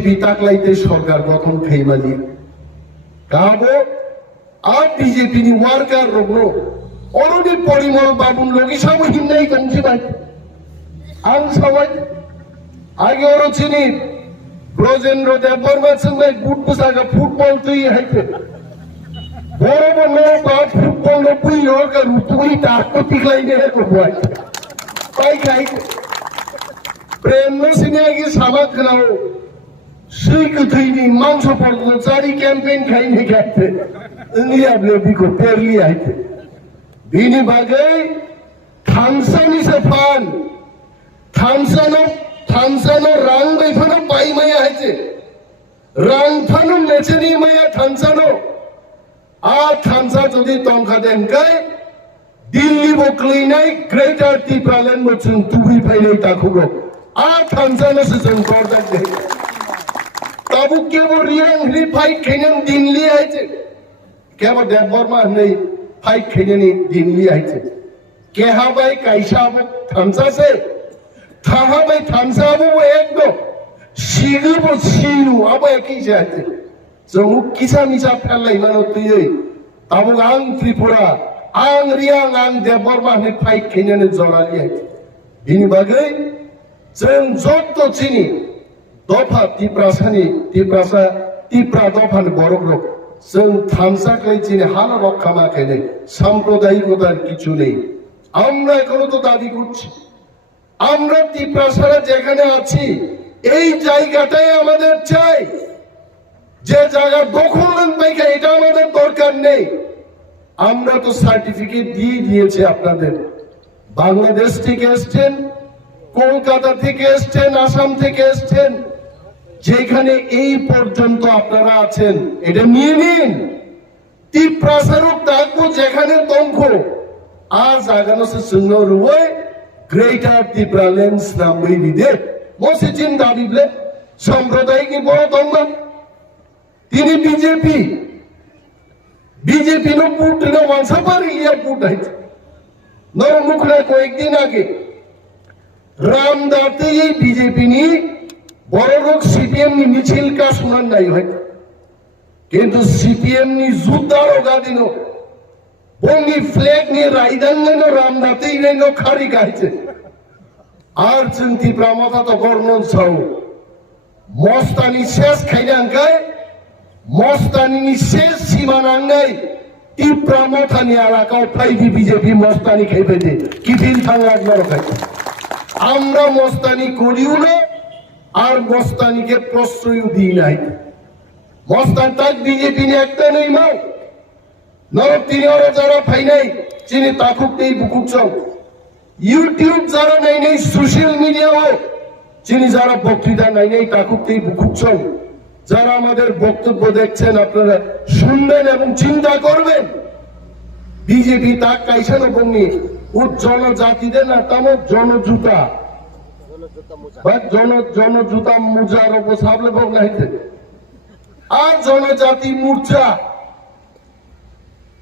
বিতাকলাইতে সরকার গঠন খাইমালি কাবো আর বিজেপি নি ওয়ার্কার রগ্ন অরনি পরিমল বাবুন লগি সামু হিমনাই কমছি বাই আং সবাই আগে ওর চিনি ব্রজেন্দ্র দেববর্মার সঙ্গে গুট পোশাকা ফুটবল তুই হাইতে বড় বড় বাদ ফুটবল নব্বই হোক আর তুই তাকে টিকলাইনে করবো পাই খাই প্রেম সিনিয়াগি সামাদ খাও শিখ থইনি মাংস পড়ল চারি ক্যাম্পেইন খাইনি খাইতে নিয়াবলে বিকো পেরলি আইতে বিনি বাগে থামসানি সে ফান থামসানো রাং বেফানো পাই মায়া হয়েছে রাং ফানো নেচেনি মায়া থামসানো আর থামসা যদি তংখা দেন গায় দিল্লি বকলি নাই গ্রেটার ত্রিপুরাল্যান্ড মচুন তুই ফাইলাই তাকুগো আর থামসানো সে জং করদাক দে তাবু কেবো রিয়াং হি ফাইট খেনেন দিল্লি আইছে কেবো দেববর্মা নেই ফাইট খেনেনি দিল্লি আইছে কেহা বাই কাইসা থামসা সে थाहा भाई थामसा वो एक दो सीढ़ी वो सीरू अब एक ही जाते जो किसा मिसा फैला इमान होती है तब आंग त्रिपुरा आंग रियांग आंग देवबर्मा ने फाइट खेलने ने जोड़ा लिया बिनी बागे जों जोत तो चिनी दफा तिप्रा दफा ने बरफ लोग जों थामसा के चिनी हाल रखा मा खेले सांप्रदायिकतार किचु नहीं আমরা এখনো তো দাবি করছি আমরা ত্রিপুরা যেখানে আছি এই জায়গাটাই আমাদের চাই যে জায়গা দখল পাইকা এটা আমাদের দরকার নেই আমরা তো সার্টিফিকেট দিয়ে দিয়েছি আপনাদের বাংলাদেশ থেকে এসছেন কলকাতা থেকে এসছেন আসাম থেকে এসছেন যেখানে এই পর্যন্ত আপনারা আছেন এটা নিয়ে নিন ত্রিপুরা থাকবো যেখানে তঙ্ক আজ আগানো সে শূন্য রুয়ে গ্রেটার ত্রিপুরাল্যান্ড নাম বইলিদে মসিচিন দাবিবলে সাম্প্রদায়িক বড় দঙ্গা তিনি বিজেপি নো পুট নো মানসাপারি ইয়া পুট আছে নর মুখলে কয়েকদিন আগে রামদাতে এই বিজেপি নি বড় লোক সিপিএম নি মিছিল কা শুনান নাই হয় কিন্তু সিপিএম নি জুতার ওগা দিনো বঙ্গি ফ্ল্যাগ নিয়ে রাইদাঙ্গনো রামদাতেই নেনো খারি গাইছে আর চিন্তি প্রামতা তো গর্ণন ছাও মস্তানি শেষ খাইনাঙ্গায় মস্তানি শেষ সীমানাঙ্গাই ত্রিপ্রামথানি এলাকাও ফাইভি বিজেপি মস্তানি খাইবে যে কি দিন থাঙ্গা খাই আমরা মস্তানি করিও না আর মস্তানিকে প্রশ্রয় দিই নাই মস্তান তাক বিজেপি নিয়ে একটা নেই মাও নরক তিনি যারা ফাই নাই চিনি তাকুক নেই বুকুক চাও ইউটিউব যারা নাই নেই সোশ্যাল মিডিয়াও চিনি যারা বক্তৃতা নাই নেই তাকুক নেই বুকুক চাও যারা আমাদের বক্তব্য দেখছেন আপনারা শুনবেন এবং চিন্তা করবেন বিজেপি তাক কাইসানো বন্নি ও জনজাতিদের না তাম জনজুতা বা জনজুতা মুজার অবসাবলে ভোগ নাইতে আর জনজাতি মূর্ছা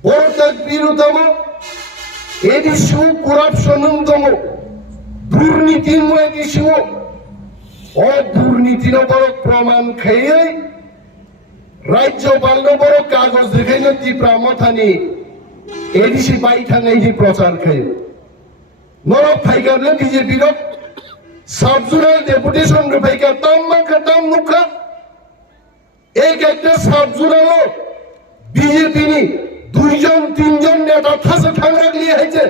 বড়টার বিরুদ্ধম এডিশু করাপশনতম দুর্নীতিময় এডিশু ও দুর্নীতির বড় প্রমাণ খেয়ে রাজ্যপাল বড় কাগজ দেখাই না ত্রিপ্রামথানি এডিসি বাইঠাঙ্গাই প্রচার খেয়ে নরক ফাইকারলে বিজেপির সাবজোনাল ডেপুটেশন ফাইকার তাম মুখা এই একটা সাবজোনাল বিজেপি নি দুইজন তিনজন নেতা থাসে ঠাংরাক নিয়ে হয়েছে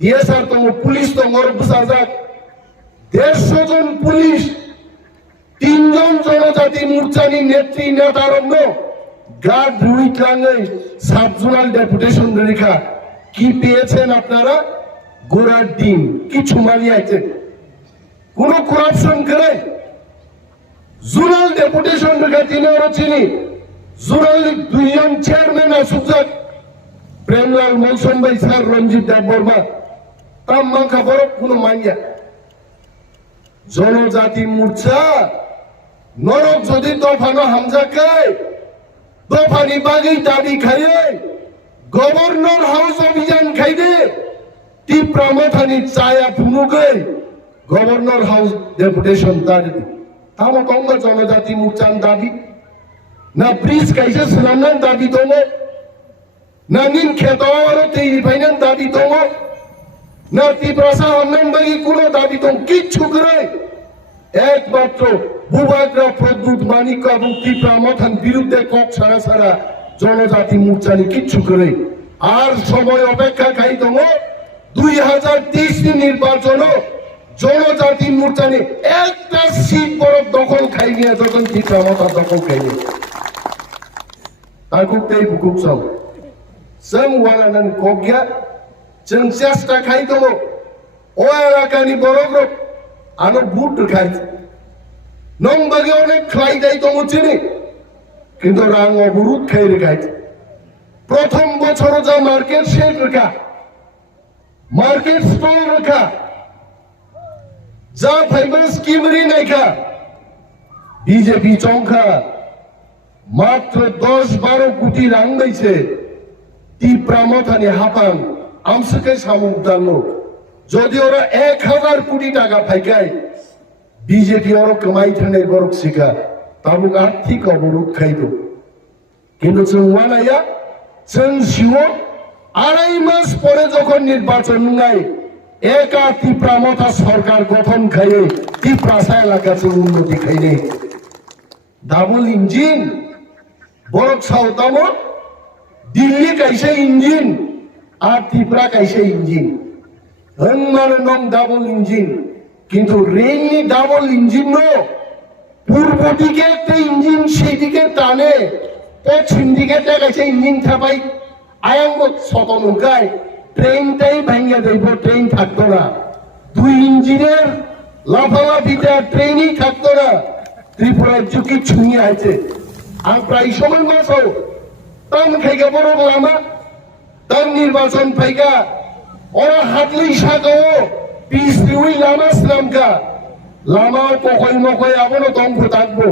দিয়ে স্যার তোমার পুলিশ তো মর বুঝা যাক 150 জন পুলিশ 3 জন জনজাতি মোর্চানি নেত্রী নেতার অঙ্গ গার্ড রুইটাঙ্গে সাবজোনাল ডেপুটেশন রেখা কি পেয়েছেন আপনারা গোড়ার দিন কিছু মালিয়াইছে কোন করাপশন করে জোনাল ডেপুটেশন রেখা তিনি আরো চিনি জোনাল দুইজন চেয়ারম্যান আসুক প্রেমলাল মৌসুম ভাই স্যার রঞ্জিত দেববর্মা তাম মাখা বড় কোন মানিয়া জনজাতি মোর্চা নরক যদি দফানো হামজা খায় দফানি বাগি দাবি খাইয়ে গভর্নর হাউস অভিযান খাইদে ত্রিপ্রামথানি চায়া ফুনুকে গভর্নর হাউস ডেপুটেশন দাঁড়িয়ে Tamo tongba Janojati Murchan dabi. Na bridge kaisa selanan dabi tongo. Na nin khetawaro tei bainan dabi tongo. Na Tiprasa Amman bagi kuno dabi tong kichu করে একমাত্র ভূভাগরা প্রদ্যুৎ মানিক এবং ত্রিপুরা মথান বিরুদ্ধে cock ছাড়া ছাড়া জনজাতি মোর্চানি কিচ্ছু করে আর সময় অপেক্ষা খাই তমো 2023 নির্বাচন জনজাতি মোর্চানি একটা সিট বড় দখল খাই নিয়ে যখন ত্রিপুরা মথা দখল খাই নিয়ে তার কুকতেই বুকুক সব जों वालानान कगिया जों চেষ্টা খাই তমো ও এলাকানি বড় গ্রুপ আনো বুট খাই নংবাগে অনেক খাই দেয় তমো চিনি কিন্তু রাং অবরোধ খাই রেখাই প্রথম বছর যা মার্কেট শেড রেখা মার্কেট স্টল রেখা যা ফাইবার স্কিম রি নাইখা বিজেপি চংখা মাত্র 10-12 কোটি রাং দিয়েছে ত্রিপুরা মথানি হাপান আমসকে সামুক দানো যদি ওরা 1000 কোটি টাকা পাইকায় বিজেপি ওর কমাই থানে গরক শিখা তাবুক আর্থিক অবরোধ খাইতো কিন্তু जों वानाया जों जिउ আড়াই মাস পরে যখন নির্বাচন নাই একা ত্রিপুরা মথা সরকার গঠন খাইয়ে ত্রিপুরা এলাকাতে উন্নতি খাইনে ডাবল ইঞ্জিন বড় ছাওতামো দিল্লি কাইসে ইঞ্জিন আর ত্রিপুরা কাইসে ইঞ্জিন হনমার নং ডাবল ইঞ্জিন কিন্তু রেলনি ডাবল ইঞ্জিন নো পূর্ব দিকে একটা ইঞ্জিন সেই দিকে টানে পশ্চিম দিকে কাইসে ইঞ্জিন থাপাই আয়াঙ্গ সতনকায় ট্রেনটাই ভাঙিয়া দেব ট্রেন থাকতো না দুই ইঞ্জিনের লাফালাফিতে ট্রেনই থাকতো না ত্রিপুরার চুকি ছুঁয়ে আছে আর প্রায় সময় মাস তাম খাইগা বড় লামা তাম নির্বাচন পাইগা ওরা হাতলি সাগাও পিস দিউই লামা স্লামকা লামাও পকই মকই আবনো তংফ থাকবো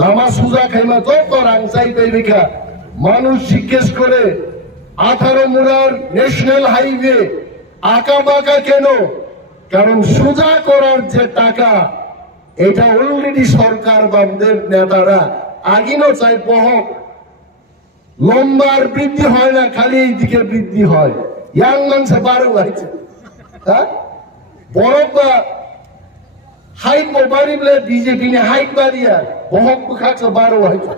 লামা সুজা খাইমা তো রাংসাই পাইবিকা মানুষ জিজ্ঞেস করে 18 মুরার ন্যাশনাল হাইওয়ে আঁকা বাঁকা কেন কারণ সোজা করার যে টাকা এটা অলরেডি সরকার বামদের নেতারা আগিনো চাই বহক লম্বার বৃদ্ধি হয় না খালি এই দিকে বৃদ্ধি হয় ইয়াং মানুষ বারো হয়েছে হ্যাঁ বরফবা হাইট বাড়িলে বিজেপি নে হাইট বাড়িয়া বহক খাচ্ছে বারো হয়েছে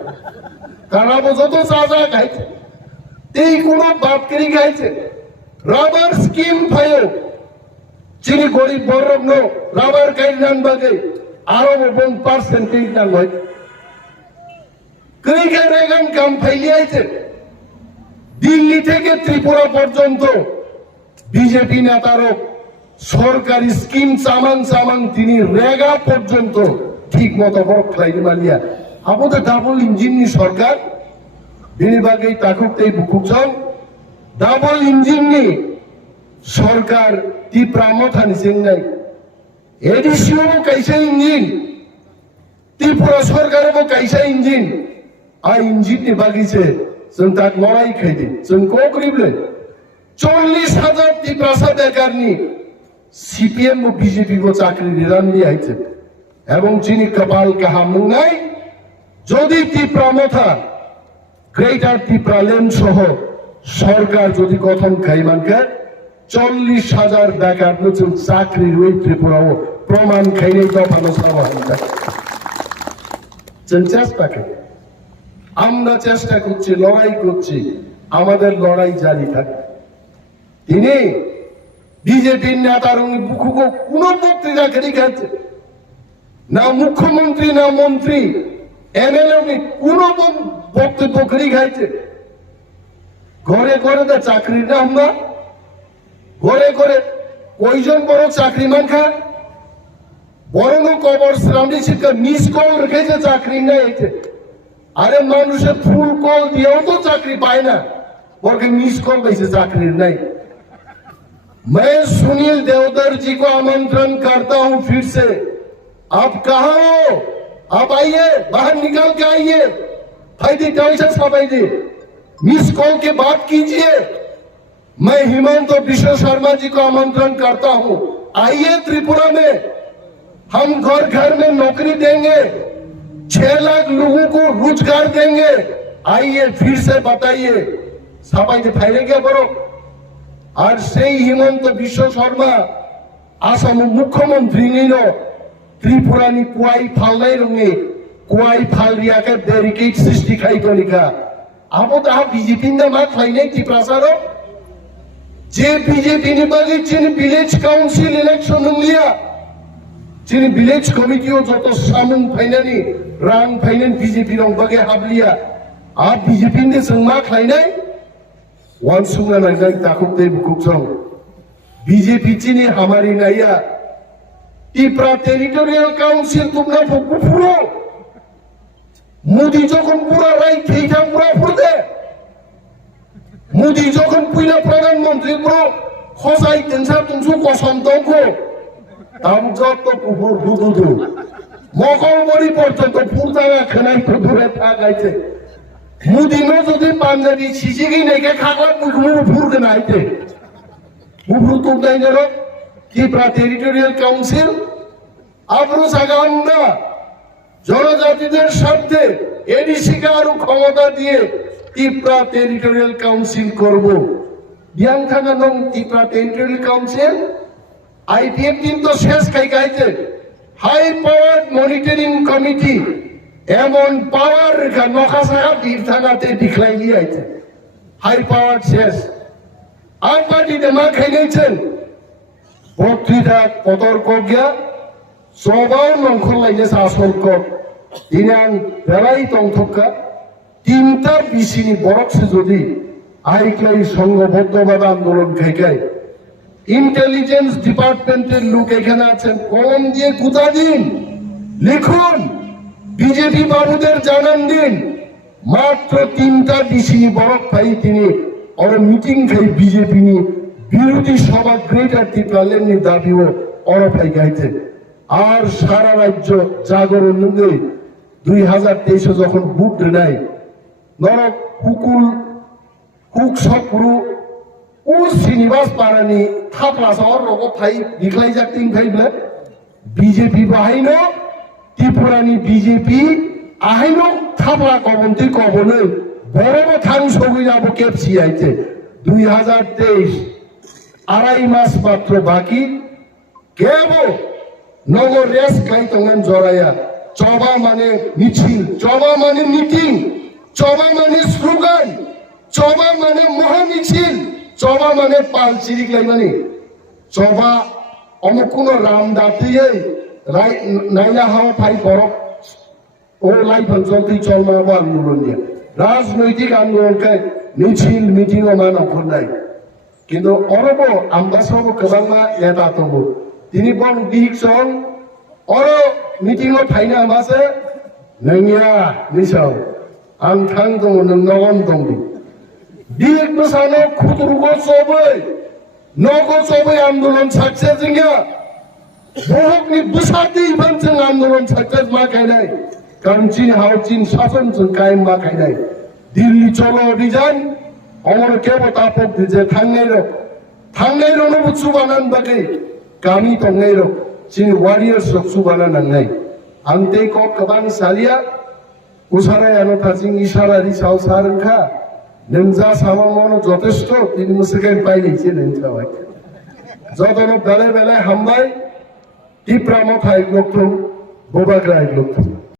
কারাবো যত চাচা খাইছে এই কোনো বাপকেরি খাইছে রাবার স্কিম ফাইও যিনি গরিব বড় নো রাবার কাইল নান বাগে আরো 1% নান হয় রেগান কাম ফাইলিয়েছে দিল্লি থেকে ত্রিপুরা পর্যন্ত বিজেপি নেতারও সরকারি স্কিম চামান তিনি রেগা পর্যন্ত ঠিক মতো বড় খাইনি মালিয়া আমাদের ডাবল ইঞ্জিন নি সরকার বিনিবাগেই তাকুকতেই বুকুচাও ডাবল ইঞ্জিন নি সরকার ত্রিপুরা মথানি চেন্নাই এডিসিও কাইসা ইঞ্জিন ত্রিপুরা সরকারও কাইসা ইঞ্জিন আর ইঞ্জিননি বাগিছে जों তাক লড়াই খাইদি जों করিবলে 40,000 ত্রিপুরা বেকারনি সিপিএম ও বিজেপি গো চাকরি নিরান নিয়ে আইছে এবং যিনি কপাল কাহামু নাই যদি ত্রিপুরা মথা গ্রেটার ত্রিপুরা ল্যান্ড সহ সরকার যদি গঠন খাইমানকে 40,000 বেকার নতুন চাকরি ওই ত্রিপুরাও প্রমাণ খাইলেই দফানো সমাধান जों চেষ্টা করি আমরা চেষ্টা করছি লড়াই করছি আমাদের লড়াই জারি থাকে তিনি বিজেপির নেতার বুকুকো কোন বক্তৃতা খেলি খাচ্ছে না মুখ্যমন্ত্রী না মন্ত্রী এমএলএ কোন বক্তব্য খেলি খাইছে ঘরে ঘরে তো চাকরি না আমরা ঘরে ঘরে কয়জন বড় চাকরি মান খা বড় কবর শ্রামী শিক্ষা মিস কল রেখেছে চাকরি নাই আরে মানুষের ফুল কল দিয়েও তো চাকরি পায় না বরকে মিস কল পাইছে চাকরি নাই मैं सुनील देवधर जी को आमंत्रण करता हूं फिर से आप कहां हो आप आइए बाहर निकल के आइए फायदे टेंशन सब आइए मिस कॉल के बात कीजिए मैं हिमंत और विश्व शर्मा जी को आमंत्रण करता हूं आइए त्रिपुरा में हम घर घर में नौकरी देंगे, 6 लाख लोगों को रोजगार देंगे। आइए फिर से बताइए सबाई फाइले क्या करो। और से हिमंत विश्व शर्मा आसाम मुख्यमंत्री त्रिपुरानी कुआई फालनाय रंगे कुआई फाल रियाके बैरिकेड सृष्टि खाइतनिका अब दा बीजेपी ने मा खाइनाय टिप्रासारो जे बीजेपी नि बागै चिन विलेज काउंसिल इलेक्शन नंलिया चिन विलेज कमिटी जत सामुं फाइनानि रां फाइनान बीजेपी रं बागै हाबलिया आ बीजेपी ने जों मा खाइनाय वन सुंगा नाय ताखुब दे बुकुसं बीजेपी चिनि हमारी नाया त्रिपुरा टेरिटोरियल काउंसिल तुमना फुरो मोदी যখন পুরা রাইট এইটা পুরা ফুরদে মোদি যখন পুইলা প্রধানমন্ত্রী পুরো খসাই তেনসা তুমসু কসন্তকো তাম যত পুর বুদুদু মকলবরি পর্যন্ত ফুরদাঙা খানাই তো দূরে থাকাইছে মোদি নো যদি পাঞ্জাবি সিজিগি নেকে খাগলা পুকুমু ফুরদে নাইতে মুফরু তুমদাই zero Tripura territorial council আবরু Saganna জনজাতিদের স্বার্থে এডিসিকে আরো ক্ষমতা দিয়ে त्रिपुरा টেরিটোরিয়াল কাউন্সিল করব জ্ঞান থাকা নং त्रिपुरा টেরিটোরিয়াল কাউন্সিল আইপিএফ কিন্তু শেষ খাইছে হাই পাওয়ার মনিটরিং কমিটি এমন পাওয়ার রেখা নখাসাকা বীর থানাতে ডিক্লাই লিয়াইছে হাই পাওয়ার শেষ আর পার্টিতে মা খাইছেন বক্তৃতা কতর্ক গিয়া সবাই নংখলাইনে শাসক দিনাং বেলাই তংথকা তিনটা বিসিনি বরকসে যদি আইক্লাই সংঘবদ্ধভাবে আন্দোলন খাইকাই ইন্টেলিজেন্স ডিপার্টমেন্টের লোক এখানে আছেন কলম দিয়ে গুতা দিন লিখুন বিজেপি বাবুদের জানান দিন মাত্র তিনটা বিসিনি বরক পাই তিনি और মিটিং খাই বিজেপি নি বিরোধী সভা গ্রেটার ত্রিপুরালের দাবিও অরফাই গাইছে আর সারা রাজ্য জাগরণ নঙ্গে 2023 যখন বুট নাই নরক হুকুল হুক সপুরু ও শ্রীনিবাস পারানি থাপলা শহর রক থাই দিখলাই যাকতিং থাইলে বিজেপি বাহাইনো ত্রিপুরানি বিজেপি আহাইনো থাপলা কবন্তি কবনে বড় থাং সগৈ যাব কেপসি আইছে 2023 আড়াই মাস মাত্র বাকি কেবল নগর রেস খাইতঙ্গান জড়াইয়া চবা মানে মিছিল চবা মানে মিটিং চবা মানে স্লোগান চবা মানে মহামিছিল চবা মানে পাল চিরিক লাইমানি চবা অমুকুন রাম দাতিয়ে নাইলা হাওয়া ফাই বরফ ও লাই পঞ্চলতি চলমাবো আন্দোলন দিয়ে রাজনৈতিক আন্দোলনকে মিছিল মিটিং ও মান অখন্দাই কিন্তু অরব আম্বাসব গোবাংমা নেতা দङ তিনি বং দিকসং অর মিটিং ও ফাইনা মাসে नोंनिया निसाव आं थां दङ नों नगन दं दिक बसानो खुदरुगो सबै नगो सबै आन्दोलन सक्सेस जोंया बहकनि बसाति बंजों आन्दोलन सक्सेस मा गायनाय कारण चीन हाव चीन शासन जों कायम मा गायनाय दिल्ली चलो अभियान अमर केबो तापक दिजे थांनाय रो बुसु बानान बागै गामि दंनाय रो चीन वारियर्स रक्सु बाना नांनाय आंते को गोबां सालिया उसारायानो थाजिं इशारा रिसाव सारखा नोंजा सामावनो যথেষ্ট তিনি মুসিকেন পাইলেছে नोंथाबाय যতन बेले बेले हामबाय टिप्रा मथाय लोकथं बोबाग्राय लोकथं